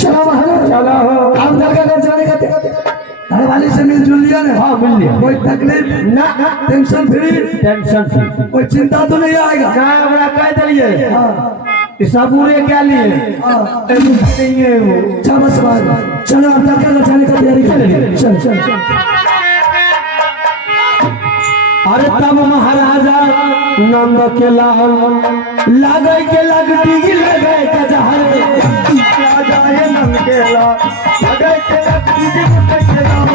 चलो बहादुर चलो आप लड़का घर जाने का घर वाली से मिल जुल लिया ने? हाँ मिल लिया। कोई तकलीफ ना टेंशन फ्री टेंशन कोई चिंता तो नहीं आएगा? ना हमरा कह दिलिए हाँ सबूरे क्या लिए हाँ नहीं है वो बस बात चलो आप लड़का घर जाने का तैयारी कर लीजिए चल चल चल अरे तब महाराजा नंद के लाल लागे के लगती लगे के जहर राजा है नंद के लाल लागे के लगती के जहर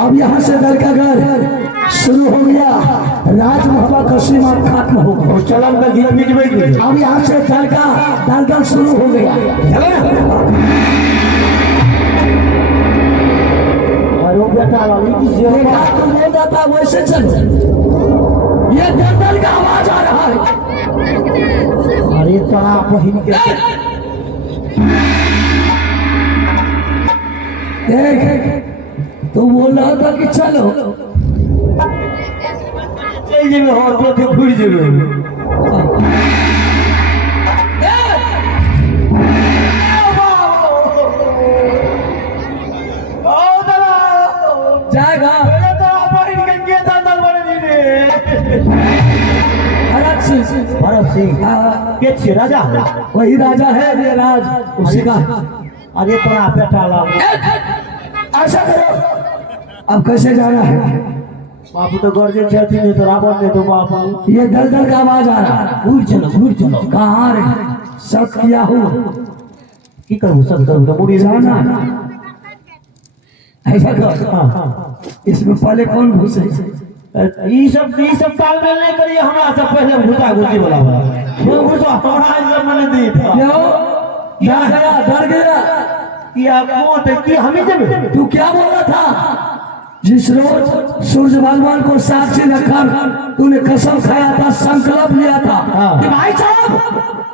अब यहाँ से दरगाह शुरू हो गया, राज महबा का सीमा खत्म हो गया। चलन का दिया मिट गई। अब यहाँ से दरगाह शुरू हो गया। देखा तो बोल जाता वैसे चलो, ये दलदल का आवाज आ रहा है। अरे तो आप वही देख तू बोल रहा था कि चलो घुर जेबे जाएगा भरत सिंह के छे राजा वही राजा है ये राज उसी का। अरे तोरा बेटा ला ऐसा करो अब कैसे जाना है? बापू तो गर्जे छथी नहीं तो रावण ने तो बापू ये दलदल का आवाज आ रहा है। घूर चलो कहाँ रे सब किया हो की करूँ सब करूँ तो मुड़ी जाना ऐसा कर। इसमें पहले कौन घुसे? ई सब तालमेल नहीं करिए हमरा से पहले घुसा घुसी वाला वो घुसो हमरा सब मने दी डर गया क्या मोट की हम ही जब तू क्या बोल रहा था? जिस रोज सूर्य भगवान को साक्षी रखकर तूने कसम खाया था, संकल्प लिया था कि भाई साहब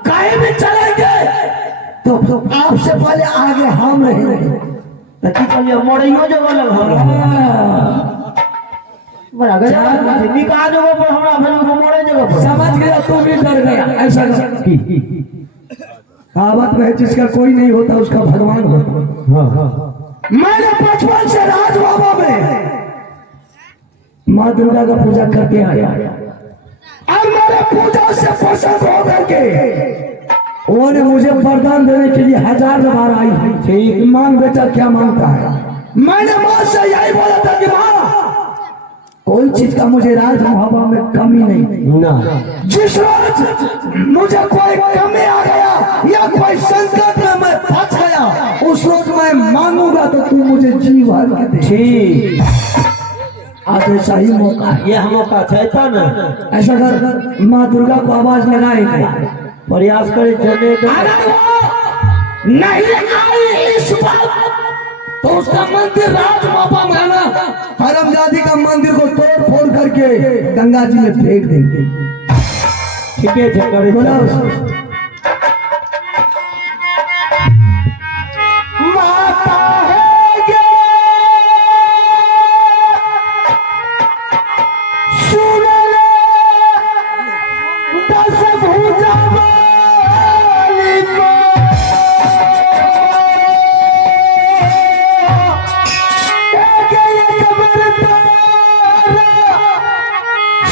कहीं भी चलेंगे तो आपसे पहले आगे हम रहेंगे। मोड़ियो जो निकाह जगह पर हमारा मोड़े जगह पर समझ गया, तू भी डर गया। ऐसा कहावत में जिसका कोई नहीं होता उसका भगवान होता। मैंने बचपन से राज बाबा में माँ दुर्गा का पूजा करके आया। अब मेरे पूजा से प्रसन्न हो करके उन्होंने मुझे वरदान देने के लिए 1000 बार आई है। मांग बेटा क्या मांगता है? मैंने माँ से यही बोला था कि माँ कोई चीज का मुझे राज महबा में कमी नहीं ना। जिस रोज मुझे कोई कमी आ गया या कोई संकट में मैं फंस गया उस रोज मैं मांगूंगा तो तू मुझे जी भर के दे। ठीक आज ऐसा ही मौका है। यह मौका था ना। ऐसा कर माँ दुर्गा को आवाज लगाएगा, प्रयास करे चले नहीं आई इस बार तो उसका मंदिर राज बाबा में आना, हरमजादी का मंदिर को तोड़ फोड़ करके गंगा जी में फेंक देंगे। ठीक है बोला माता है ये सुन ले 10 भुजा वाली माँ।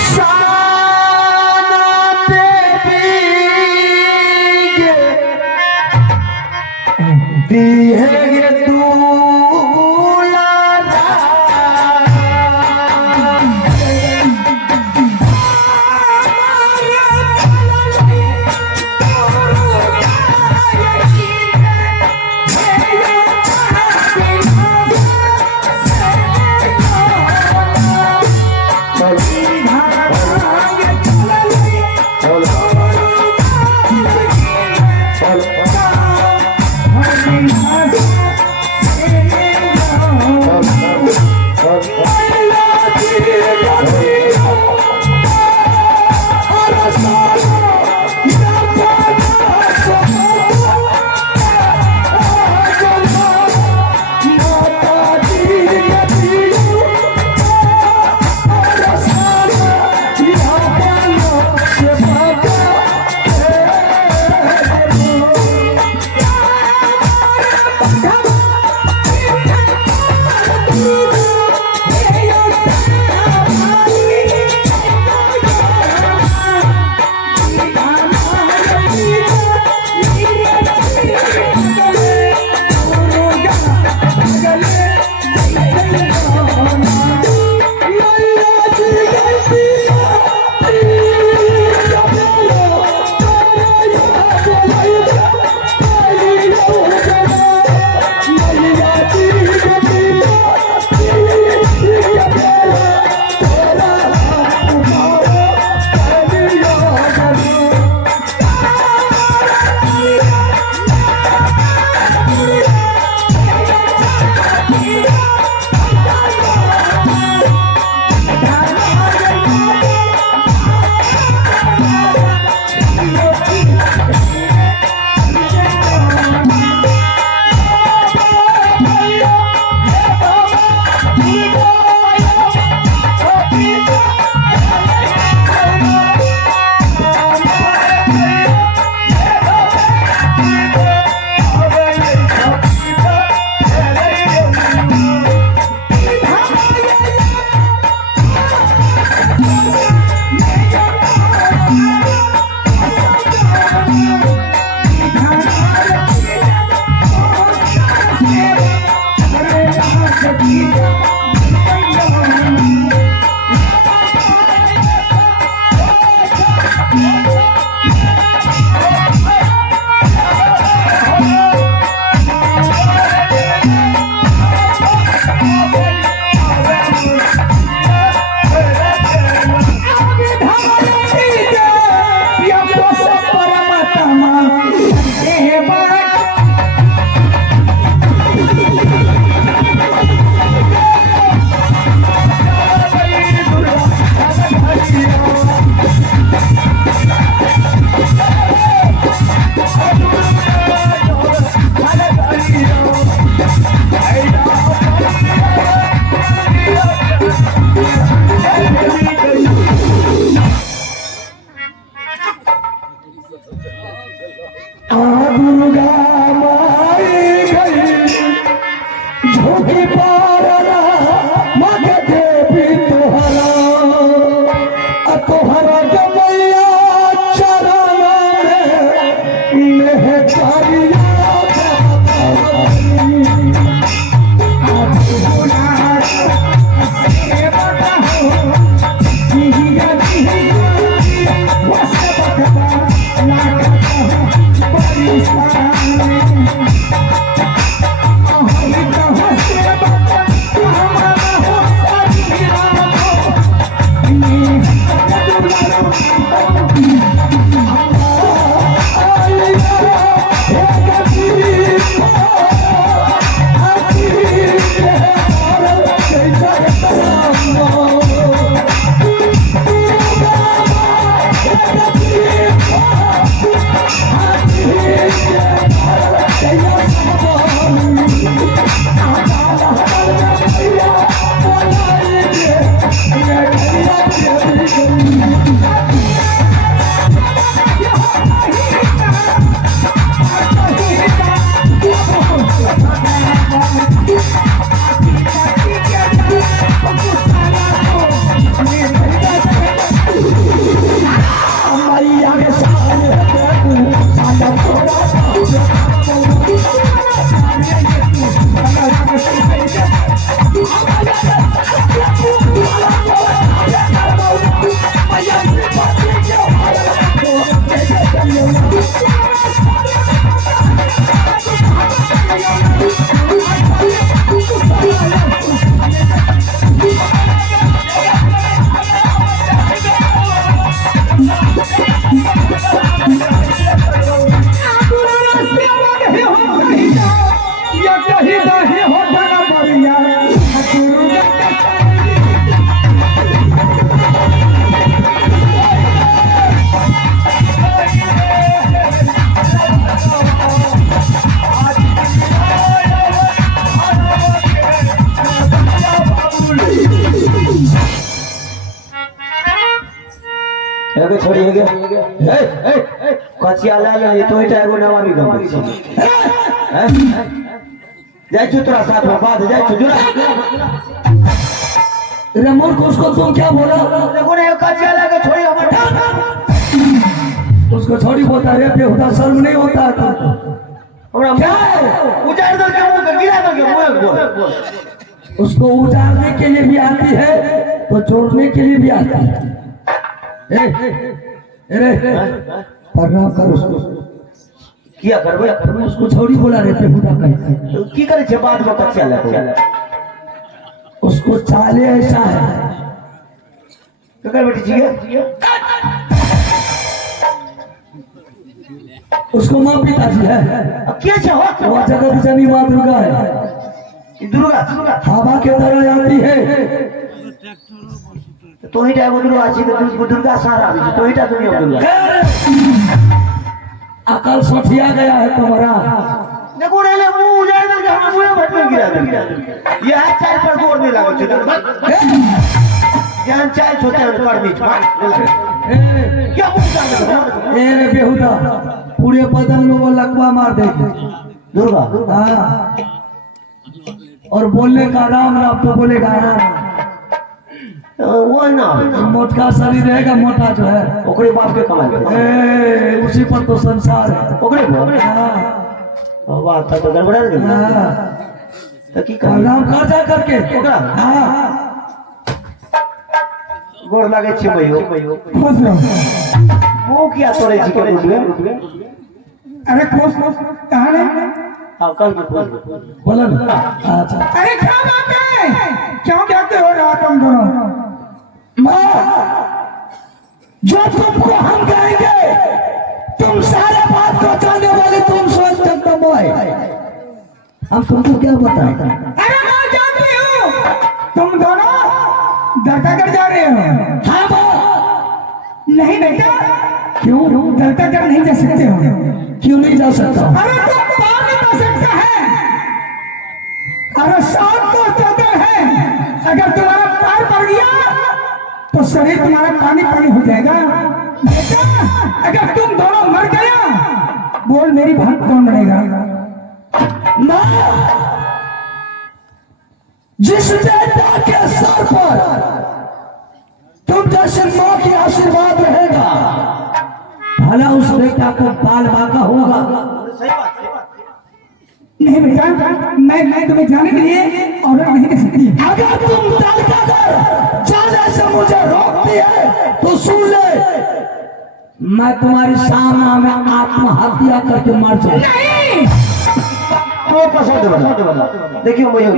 शाना देवी दुर्गा माई गई झूठी पारना मग देवी तोहरा तोहरा गमैया चरण में मेहकारिया छोड़िए कचिया ला ले तो इटा एगो नवामी गम जाय छु तोरा साथ में बात जाय छु जुरा रमोर को उसको तुम क्या बोला? देखो ने कचिया ला के छोड़ी हमर उसको छोड़ी बोलता रे बेहुदा शर्म नहीं होता था हमरा क्या उजाड़ दो के मुंह पे गिरा दो के मुंह बोल उसको उजाड़ने के लिए भी आती है तो जोड़ने के लिए भी आती है। प्रणाम कर उसको किया करबे उसको छोड़ी बोला रे बेहुदा कहता है तो की करे छे बाद में कचिया ला उसको चाले ऐसा है तो कर बेटी जी उसको माँ पिताजी है क्या छे हो वो जगत जननी माँ दुर्गा है दुर्गा हवा के तरह आती है तो ही टाइम दुर्गा अछि तो दुर्गा सारा तो ही टाइम दुनिया दुर्गा अकल सठिया गया है तुम्हारा देखो रे ले मुंह उजाड़ दे हम मुंह भट में गिरा दे ये है चाय पर गोर नहीं लागो छे ज्ञान चाय छोटे पर बीच क्या मुंह उजाड़ दे ए रे बेहुदा पूरे बदन में वो लकवा मार दे दुर्गा हाँ और बोलने का राम राम तो बोलेगा राम वो है ना मोटका शरीर रहेगा मोटा जो है ओकरे बाप के कमाई उसी पर तो संसार है ओकरे बाप हाँ वाह तो गड़बड़ा गई हाँ तो की कर राम कर जा करके ओकरा हाँ गोर लागे छे मयो खुश रहो वो क्या तोरे जी के बुझवे अरे खुश कहाँ है हां कल बोला अच्छा अरे क्या बात है क्यों कहते हो रहा तुम दोनों माँ जो तुमको हम कहेंगे तुम सारे बात को जानने वाले तुम सोच सकते हो हम तुमको क्या बताएं अरे मैं जानती हूँ तुम दोनों दरगाह जा रहे हो हाँ माँ नहीं बेटा क्यों दरगाह नहीं जा सकते हो क्यों नहीं जा सकता अरे तुम पार नहीं जा सकता है अरे सात को चौदह है अगर तुम्हारा पार पड़ गया तो शरीर तुम्हारा पानी पानी हो जाएगा बेटा अगर तुम दोनों मर बेटा को बाल बाका होगा। नहीं बेटा, मैं तुम्हें जाने के लिए ऑर्डर नहीं दे सकती। अगर तुम दलकागर जाने से मुझे रोकती है तो सुन ले, मैं तुम्हारी सामने में आत्महत्या करके मर जाऊं। नहीं, तो पसंद बना देखियो मुझे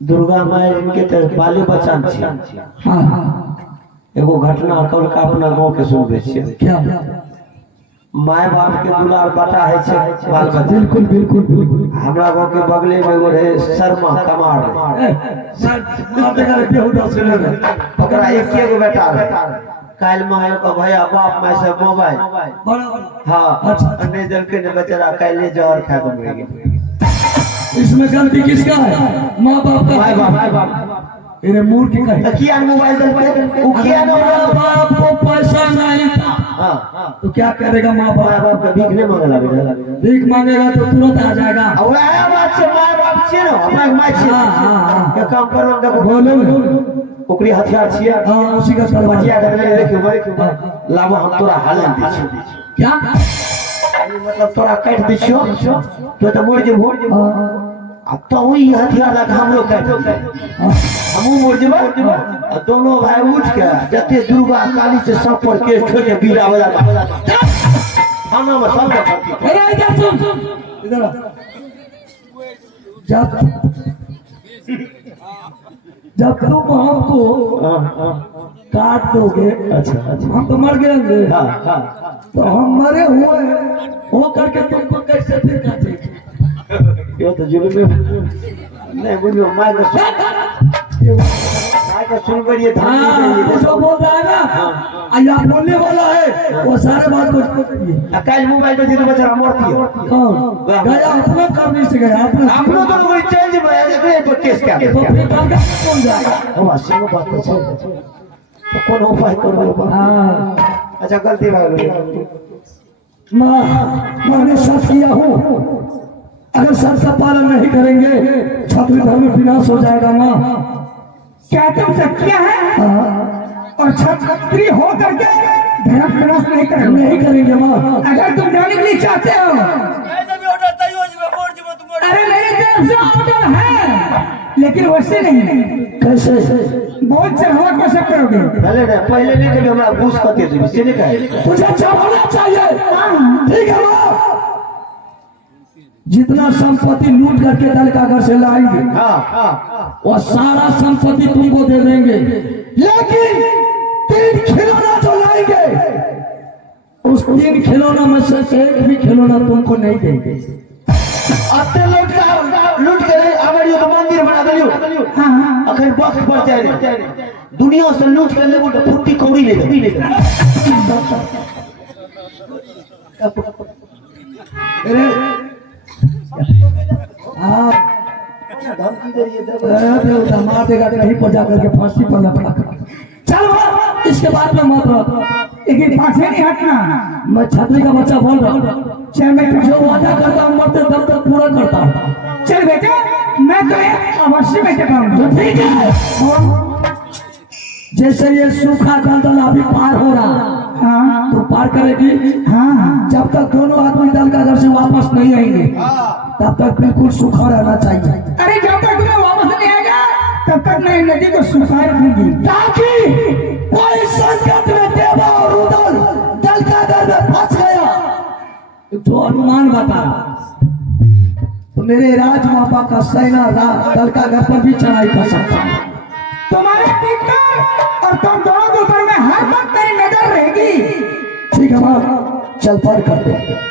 दुर्गा माय इनके तो बाले बचान छी। हाँ एगो घटना कल का अपना गांव के सुनबे छियै। क्या? माय बाप के दुलार बटा है छै बाल बच्चा। बिल्कुल बिल्कुल बिल्कुल। हमरा गांव के बगले में एगो रहे शर्मा कमार, ओकरा एक बेटा रहे। काल मांगे को भैया बाप में से मोबाइल, हाँ नहीं जलके ने बेचारा काले जहर खा के मर गया। इसमें गलती किसका है? माँ बाप का। माय बाप इन्हें मूर्ख कहे। किया मोबाइल दल पे वो किया ना, माँ बाप को पैसा नहीं था हाँ तो क्या करेगा माँ माय बाप? बाप का भीख नहीं मांगे लगे। भीख मांगेगा तो तुरंत आ जाएगा। अब वह बात से माय बाप छे ना, हमरा माय छे हाँ। के काम करो देखो बोलो। ओकरी हथियार छिए। हाँ उसी का तलवार। बचिया के देखियो लावा हम तोरा हालन दी छी। क्या? मतलब तोरा काट दी छियो तो मर जेबो। अब तो वही हथियार लगा हम लोग हमू मोड़ जेबो। दोनों भाई उठ के जते दुर्गा काली से सब पर केस ठोक के बीड़ा बजा थाना में सब करती। अरे इधर सुन, इधर आ। जब तुम हमको काट दोगे, अच्छा हम तो मर गए। हाँ तो हम मरे हुए हो करके तुमको कैसे फिर काटेंगे? यो तो जुलूम नहीं बोलियो माय का सुन करिए जो बोल रहा है ना, या बोलने वाला है वो सारे बात को कल मोबाइल पे जितना बच्चा मरती है कौन गया? अपना करने से गया अपना। आप लोग तो कोई चेंज भाई पर केस क्या तो फिर कौन जाएगा? हम असली बात तो कौन उपाय करो। हाँ अच्छा गलती भाई मैंने सच किया हूँ। अगर सच का पालन नहीं करेंगे छात्र धर्म विनाश हो जाएगा। माँ क्या तुम सत्या है और छत्री हो करके धर्म विनाश नहीं करेंगे? नहीं करेंगे माँ। अगर तुम जाने के लिए चाहते हो, अरे मेरी तरफ से ऑर्डर है, लेकिन वैसे नहीं। कैसे? बहुत चढ़ावा कोशिश करोगे। पहले नहीं कभी हमारा घूस करते थे से नहीं कहे मुझे अच्छा होना चाहिए। ठीक है माँ, जितना संपत्ति लूट करके दलकागर से लाएंगे वो सारा संपत्ति तुमको दे देंगे, लेकिन 3 खिलौना जो लाएंगे उस 3 खिलौना में से एक भी खिलौना तुमको नहीं देंगे। अते लूट के अगर यो मंदिर बना दियो अखन बक्स पर जाए दुनिया से लूट के लेबो तो फुट्टी कौड़ी ले ले। मार देगा कहीं पर जाकर के फांसी पर लगा। चल इसके बाद में मत, लेकिन पाछे नहीं हटना। मैं छात्री का बच्चा बोल रहा हूँ। चल बेटा, जो वादा करता हूँ मरते दम तक पूरा करता हूँ। चल बेटा, मैं तो अवश्य बेटे पाऊंगा। ठीक है। जैसे ये सूखा दलदल अभी पार हो रहा, हाँ तो पार करेगी। हाँ, जब तक दोनों आदमी दलकागर से वापस नहीं आएंगे तब तक बिल्कुल सूखा रहना चाहिए। अरे जब तक तुम्हें वापस नहीं आएगा तब तक मैं नदी को सुखाए रखूंगी, ताकि कोई संकट में देवा और उदल दलकागर में फंस गया जो अनुमान बता तो मेरे राजमापा का सेना दलकागर पर भी चढ़ाई कर सकता है। तुम्हारे पितर और तुम दोनों के ऊपर में हर वक्त तेरी नजर रहेगी। ठीक है माँ, चल पार करते हैं।